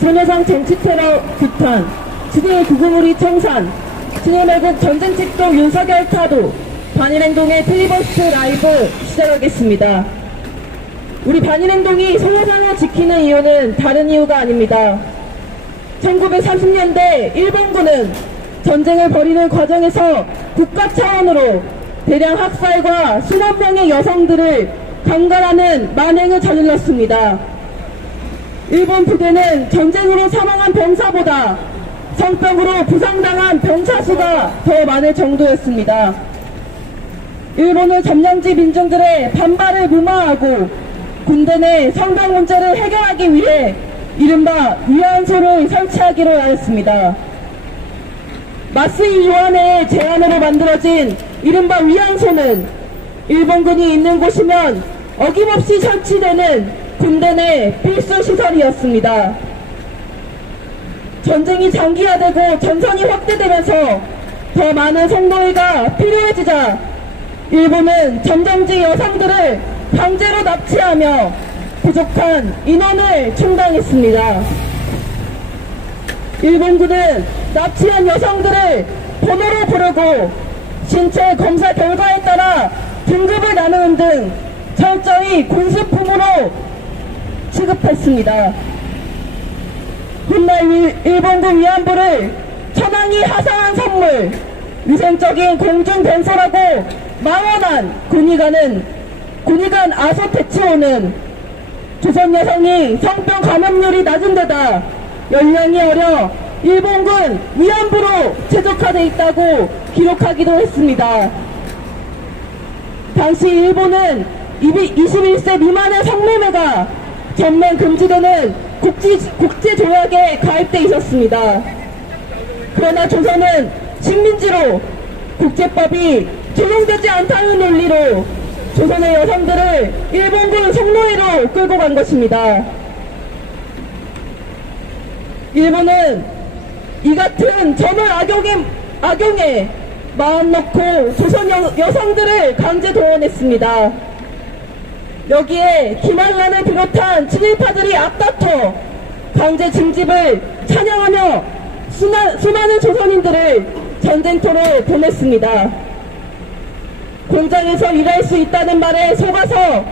소녀상 정치테러 규탄, 진해 구구물이 청산, 진해 매국 전쟁 책동 윤석열 타도, 반일행동의 필리버스트 라이브 시작하겠습니다. 우리 반일행동이 소녀상을 지키는 이유는 다른 이유가 아닙니다. 1930년대 일본군은 전쟁을 벌이는 과정에서 국가 차원으로 대량 학살과 수만 명의 여성들을 강간하는 만행을 저질렀습니다. 일본 부대는 전쟁으로 사망한 병사보다 성병으로 부상당한 병사 수가 더 많을 정도였습니다. 일본은 점령지 민중들의 반발을 무마하고 군대 내 성병 문제를 해결하기 위해 이른바 위안소를 설치하기로 하였습니다. 마스이 요한의 제안으로 만들어진 이른바 위안소는 일본군이 있는 곳이면 어김없이 설치되는 군대 내 필수 시설이었습니다. 전쟁이 장기화되고 전선이 확대되면서 더 많은 성노예가 필요해지자 일본은 점령지 여성들을 강제로 납치하며 부족한 인원을 충당했습니다. 일본군은 납치한 여성들을 번호로 부르고 신체 검사 결과에 따라 등급을 나누는 등 철저히 군수품으로 취급했습니다. 훗날 일본군 위안부를 천황이 하사한 선물, 위생적인 공중 변소라고 망언한 군의관 아소테치오는 조선 여성이 성병 감염률이 낮은 데다 연령이 어려 일본군 위안부로 최적화되어 있다고 기록하기도 했습니다. 당시 일본은 21세 미만의 성매매가 전면 금지되는 국제조약에 가입돼 있었습니다. 그러나 조선은 식민지로 국제법이 적용되지 않다는 논리로 조선의 여성들을 일본군 성노예로 끌고 간 것입니다. 일본은 이 같은 점을 악용해 마음 놓고 조선 여성들을 강제 동원했습니다. 여기에 김한란을 비롯한 친일파들이 앞다퉈 강제 징집을 찬양하며 수많은 조선인들을 전쟁터로 보냈습니다. 공장에서 일할 수 있다는 말에 속아서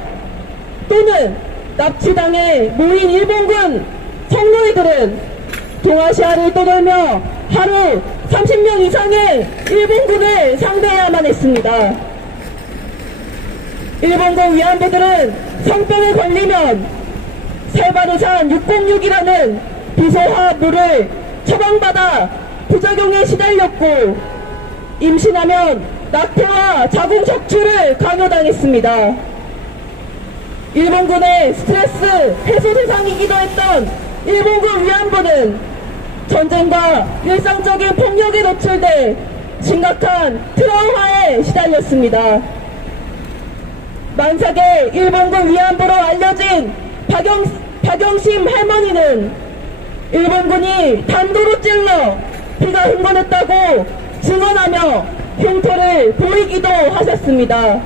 또는 납치당해 모인 일본군 성노예들은 동아시아를 떠돌며 하루 30명 이상의 일본군을 상대해야만 했습니다. 일본군 위안부들은 성병에 걸리면 살바르산 606이라는 비소화물을 처방받아 부작용에 시달렸고 임신하면 낙태와 자궁 척추를 강요당했습니다. 일본군의 스트레스 해소 대상이기도 했던 일본군 위안부는 전쟁과 일상적인 폭력에 노출돼 심각한 트라우마에 시달렸습니다. 만삭의 일본군 위안부로 알려진 박영심 할머니는 일본군이 단도로 찔러 피가 흥건했다고 증언하며 흉터를 보이기도 하셨습니다.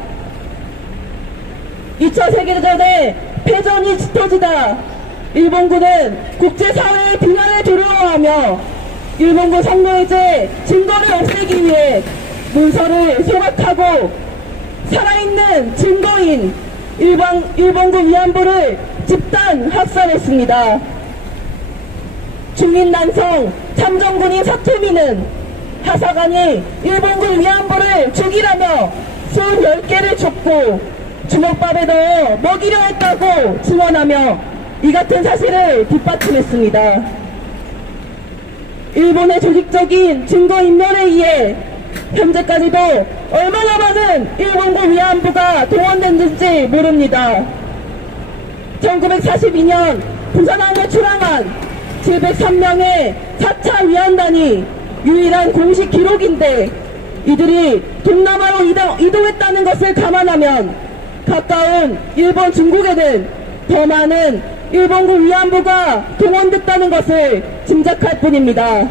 2차 세계대전에 패전이 짙어지다 일본군은 국제사회의 비난을 두려워하며 일본군 성노예제 증거를 없애기 위해 문서를 소각하고 살아있는 증거인 일본군 위안부를 집단 학살했습니다. 중인 난성 참전군인 사토미는 하사관이 일본군 위안부를 죽이라며 수은 10개를 줬고 주먹밥에 넣어 먹이려 했다고 증언하며 이 같은 사실을 뒷받침했습니다. 일본의 조직적인 증거인멸에 의해 현재까지도 얼마나 많은 일본군 위안부가 동원됐는지 모릅니다. 1942년 부산항에 출항한 703명의 4차 위안단이 유일한 공식 기록인데 이들이 동남아로 이동했다는 것을 감안하면 가까운 일본 중국에는 더 많은 일본군 위안부가 동원됐다는 것을 짐작할 뿐입니다.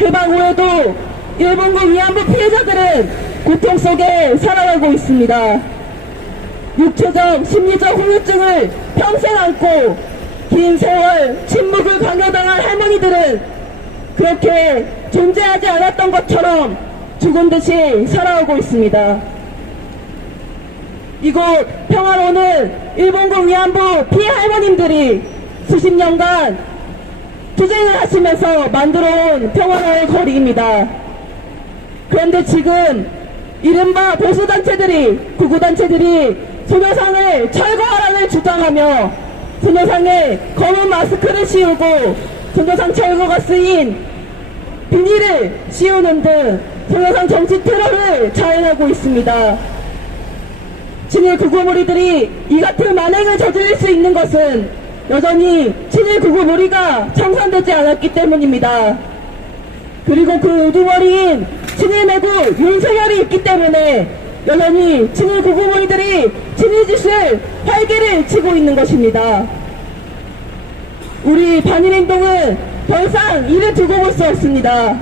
해방 후에도 일본군 위안부 피해자들은 고통 속에 살아가고 있습니다. 육체적, 심리적 후유증을 평생 안고 긴 세월 침묵을 강요당한 할머니들은 그렇게 존재하지 않았던 것처럼 죽은 듯이 살아오고 있습니다. 이곳 평화로는 일본군 위안부 피해 할머님들이 수십 년간 투쟁을 하시면서 만들어온 평화로의 거리입니다. 그런데 지금 이른바 보수단체들이, 구구단체들이 소녀상을 철거하라는 주장하며 소녀상에 검은 마스크를 씌우고 소녀상 철거가 쓰인 비닐을 씌우는 등 소녀상 정치 테러를 자행하고 있습니다. 친일 극우 무리들이 이 같은 만행을 저지를 수 있는 것은 여전히 친일 극우 무리가 청산되지 않았기 때문입니다. 그리고 그 우두머리인 친일 매국 윤석열이 있기 때문에 여전히 친일 극우 무리들이 친일 짓을 활개를 치고 있는 것입니다. 우리 반일행동은 더 이상 이를 두고 볼 수 없습니다.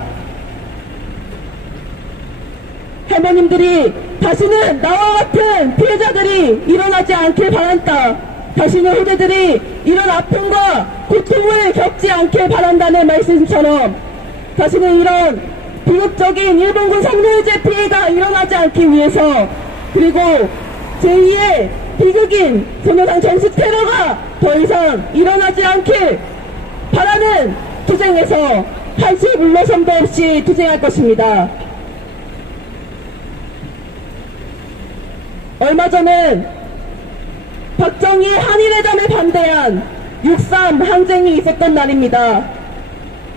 할머님들이 다시는 나와 같은 피해자들이 일어나지 않길 바란다. 다시는 후대들이 이런 아픔과 고통을 겪지 않길 바란다는 말씀처럼 다시는 이런 비극적인 일본군 성노예제 피해가 일어나지 않기 위해서, 그리고 제2의 비극인 소녀상 정치 테러가 더 이상 일어나지 않길 바라는 투쟁에서 한치 물러섬도 없이 투쟁할 것입니다. 얼마 전엔 박정희 한일회담에 반대한 6.3 항쟁이 있었던 날입니다.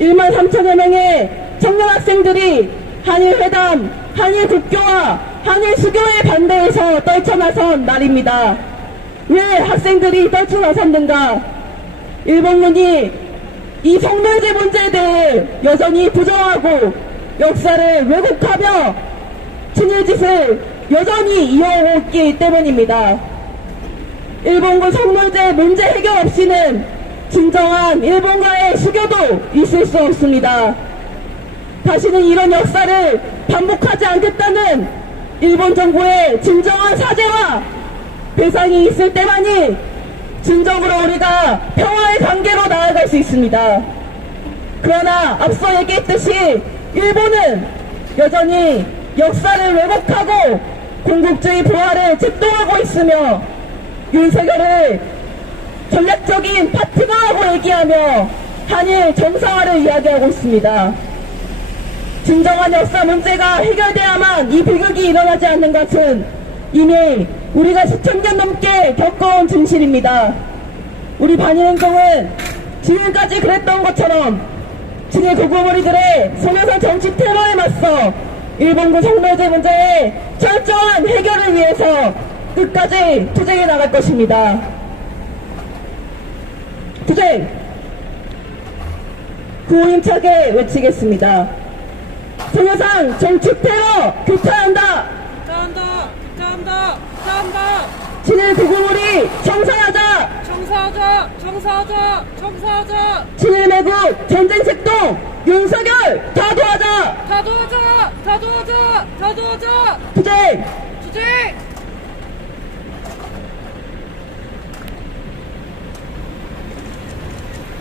1만 3천여 명의 청년 학생들이 한일회담, 한일국교와 한일수교에 반대해서 떨쳐나선 날입니다. 왜 학생들이 떨쳐나섰는가? 일본군이 이 성노예제 문제에 대해 여전히 부정하고 역사를 왜곡하며 친일짓을 여전히 이어오고 있기 때문입니다. 일본군 성노예제 문제 해결 없이는 진정한 일본과의 수교도 있을 수 없습니다. 다시는 이런 역사를 반복하지 않겠다는 일본 정부의 진정한 사죄와 배상이 있을 때만이 진정으로 우리가 평화의 관계로 나아갈 수 있습니다. 그러나 앞서 얘기했듯이 일본은 여전히 역사를 왜곡하고 군국주의 부활을 책동하고 있으며 윤석열을 전략적인 파트너라고 얘기하며 한일 정상화를 이야기하고 있습니다. 진정한 역사 문제가 해결돼야만 이 비극이 일어나지 않는 것은 이미 우리가 수천 년 넘게 겪어온 진실입니다. 우리 반일행동은 지금까지 그랬던 것처럼 친일 극우무리들의 소녀상 정치 테러에 맞서 일본군 성노예제 문제의 철저한 해결을 위해서 끝까지 투쟁해 나갈 것입니다. 투쟁! 구호힘차게 외치겠습니다. 소녀상 정치 테러 규탄한다! 규탄한다! 규탄한다! 규탄한다! 친일 극우무리 청산하자! 청사하자! 청사하자! 청사하자! 친일 매국 전쟁 책동 윤석열 다도하자! 다도하자! 다도하자! 다도하자! 투쟁! 투쟁!